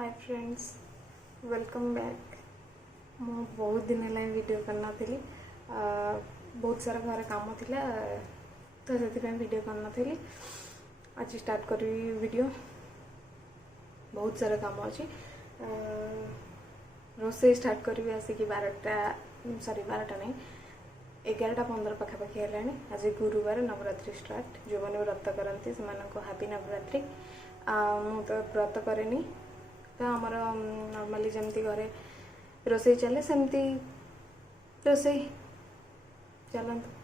Hi friends, welcome back. मु बहुत दिन है वीडियो करना थी। बहुत सारा घर काम थिला तो से वीडियो करना थी। आज स्टार्ट करी वीडियो। बहुत सारा काम अच्छी। रोसे स्टार्ट करी आसिक 12टा सॉरी 12टा नहीं 11:15 पाखापाखि है। आज गुरुवार नवरात्रि स्टार्ट। जो मैंने व्रत करती से हापी नवरात्रि। मु तो व्रत करेनी तो आमर नॉर्मली जमती घरे रोसे चले सेमती रोसे चलत।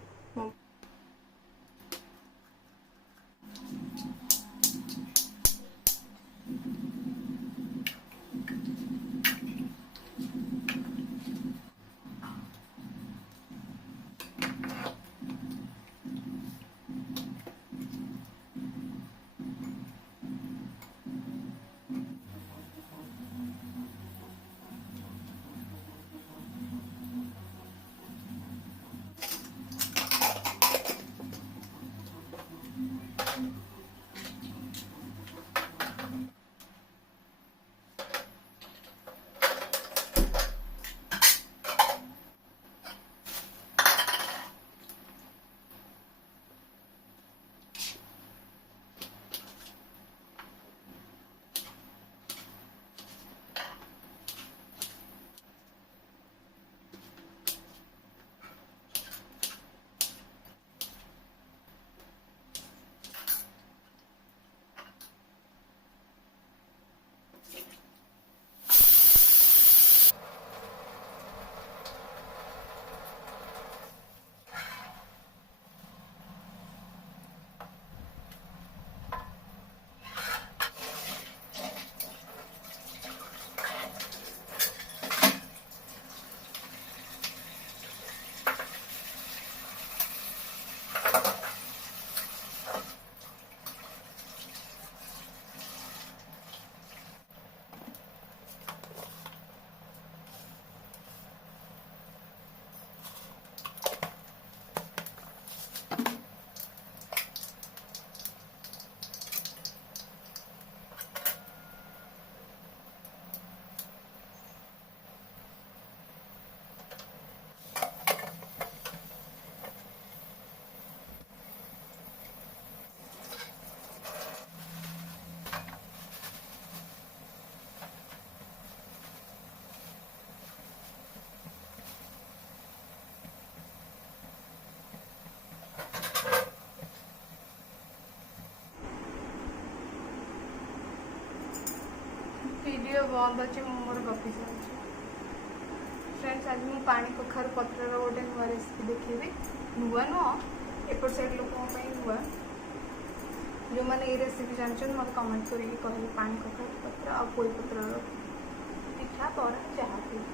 वीडियो बंद अच्छे मोर गपी चलती। फ्रेंड्स, आज मुझे पानी कखार पत्र गोटे नुआ रेसिपी देखी। नुआ नुह एपट साइड लोक नुआ। जो मैंने ये रेसिपी जानते मत कमेंट करके कहले। पानी कखार पत्र आ पोई पत्र पिठा बरा जहाँ भी।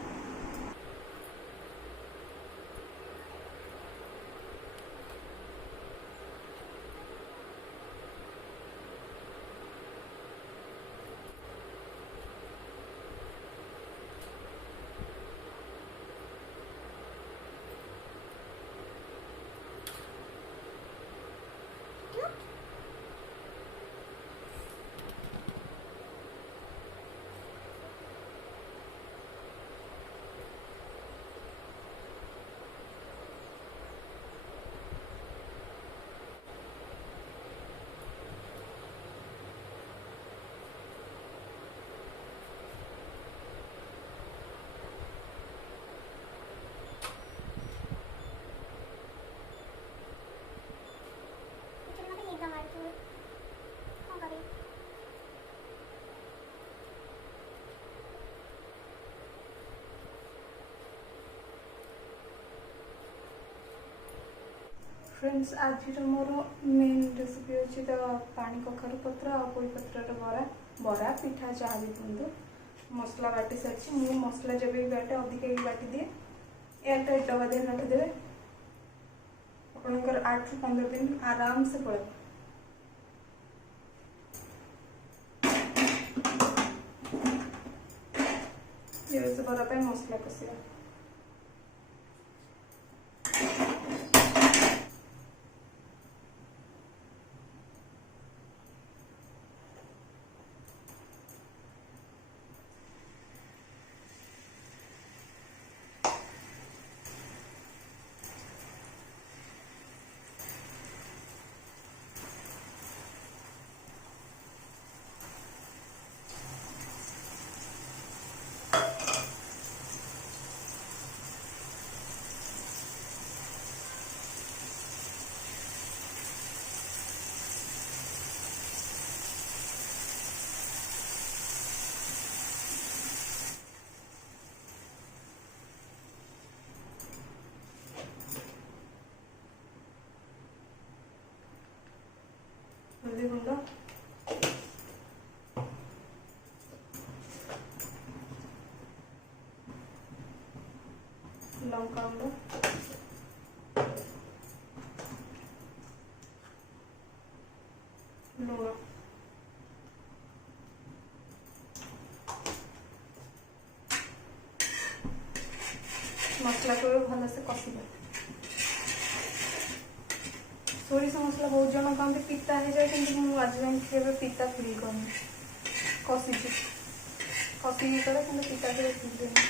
फ्रेंड्स, आज मोर मेन रेसिपी अच्छी तो पानी कखार पत्र आ पोई पत्र बरा बरा पिठा जहाँ भी कहतु। मसला बाटी सारी। मु मसला जब भी बाटे अधिक ही बाटी दिए। एयर टाइट डबा दे रखिदेवे। आपंकर 8 ରୁ 15 दिन आराम से पड़े। ये से बरा पे मसला कसिया। लंका गुंड, लुण, मसला को भल से कषिबा। सोरिष मसला बहुत जन कहते पिता हो जाए कि आज जाए पिता फील करनी कषि कषि करे कि पिता के फील करनी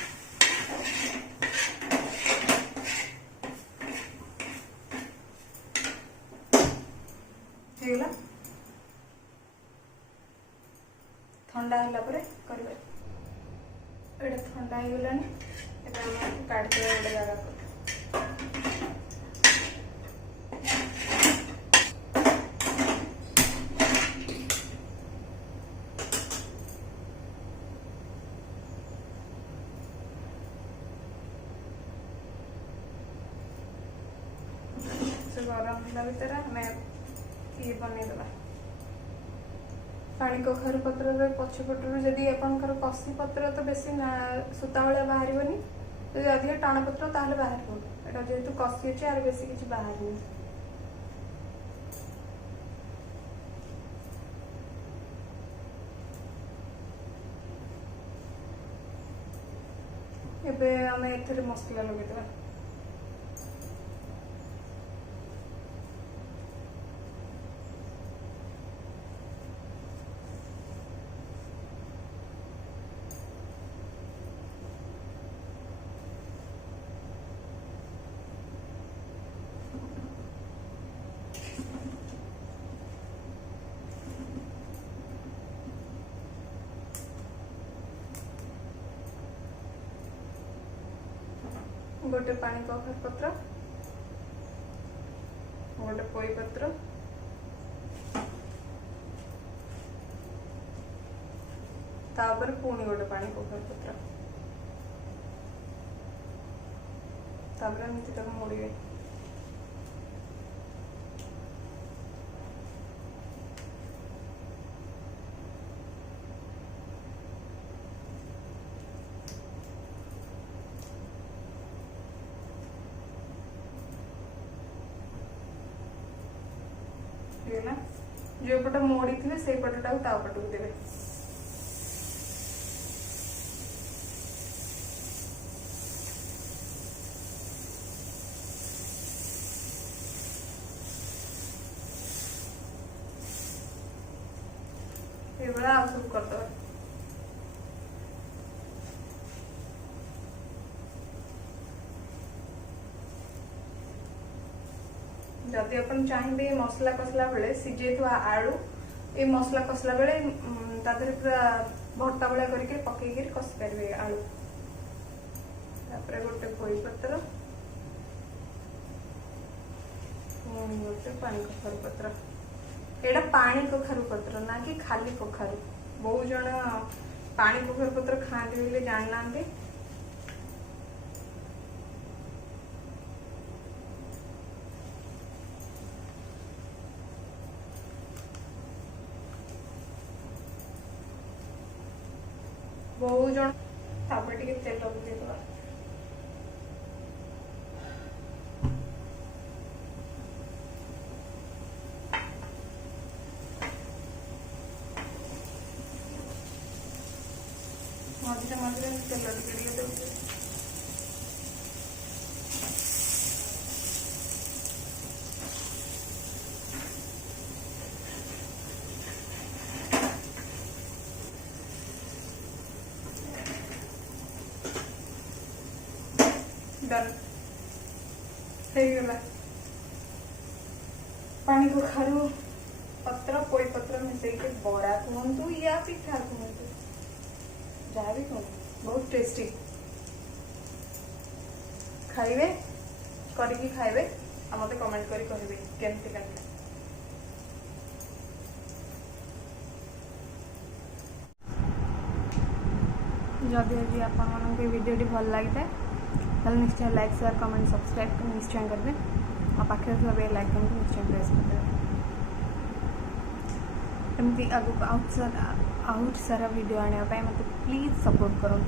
ठंडा है करवा। ठंडा हो गलानी काटते गोटे जगह को गरम होला भर आम ये बनईदे पानी कखारु पत्र पछपटर जदि आपंकर कषि पत्र तो बेसी सूता भाया बाहर जदि अधिक टाण पत्र ताहले बाहर एटा जेहेतु कषि अच्छे यार बेसी किसी बाहर एबे आम एथरे मसला लगेदबा। गोटे पानी कखार पत्र, गोटे पोई पत्र, तापर पुणी गोटे पानी कखार पत्र, तापर एमती तक मोड़े। जो पट मोड़ी थे से पटटा पटक देवे। ये बड़ा आप सब करते हैं। जदि अपन चाहिए मसला कसला बेले सीझे आलू ये मसला कसला बेले तादर पूरा भट्टा भाया करके पकईकि कषि पारे आलू। गोटे पोई पत्र, गोटे पानी कखारु पत्र। एटा पानी कखारु पत्र ना कि खाली कखारु। बहुत जन पानी कखारु पत्र खाते बोले जाना। बहुत जन टे तेल पकेदबा। मझे मझे तेल टे दे पानी कखारु पत्र पोई पत्र मिसेक बरा कहतु या पिठा कहतु जहाँ भी कहतु बहुत टेस्टी खाइबे करके खाइबे आ मते कमेंट करी कहबे केमती लागला। जदि यदि आपण भिडियो भल लगी था निश्चय लाइक शेयर कमेंट सब्सक्राइब निश्चय करेंगे और पाखे बेल आइकन को निश्चय प्रेस करदे। एमती आगु आउट सारा वीडियो आने मत प्लीज सपोर्ट करो।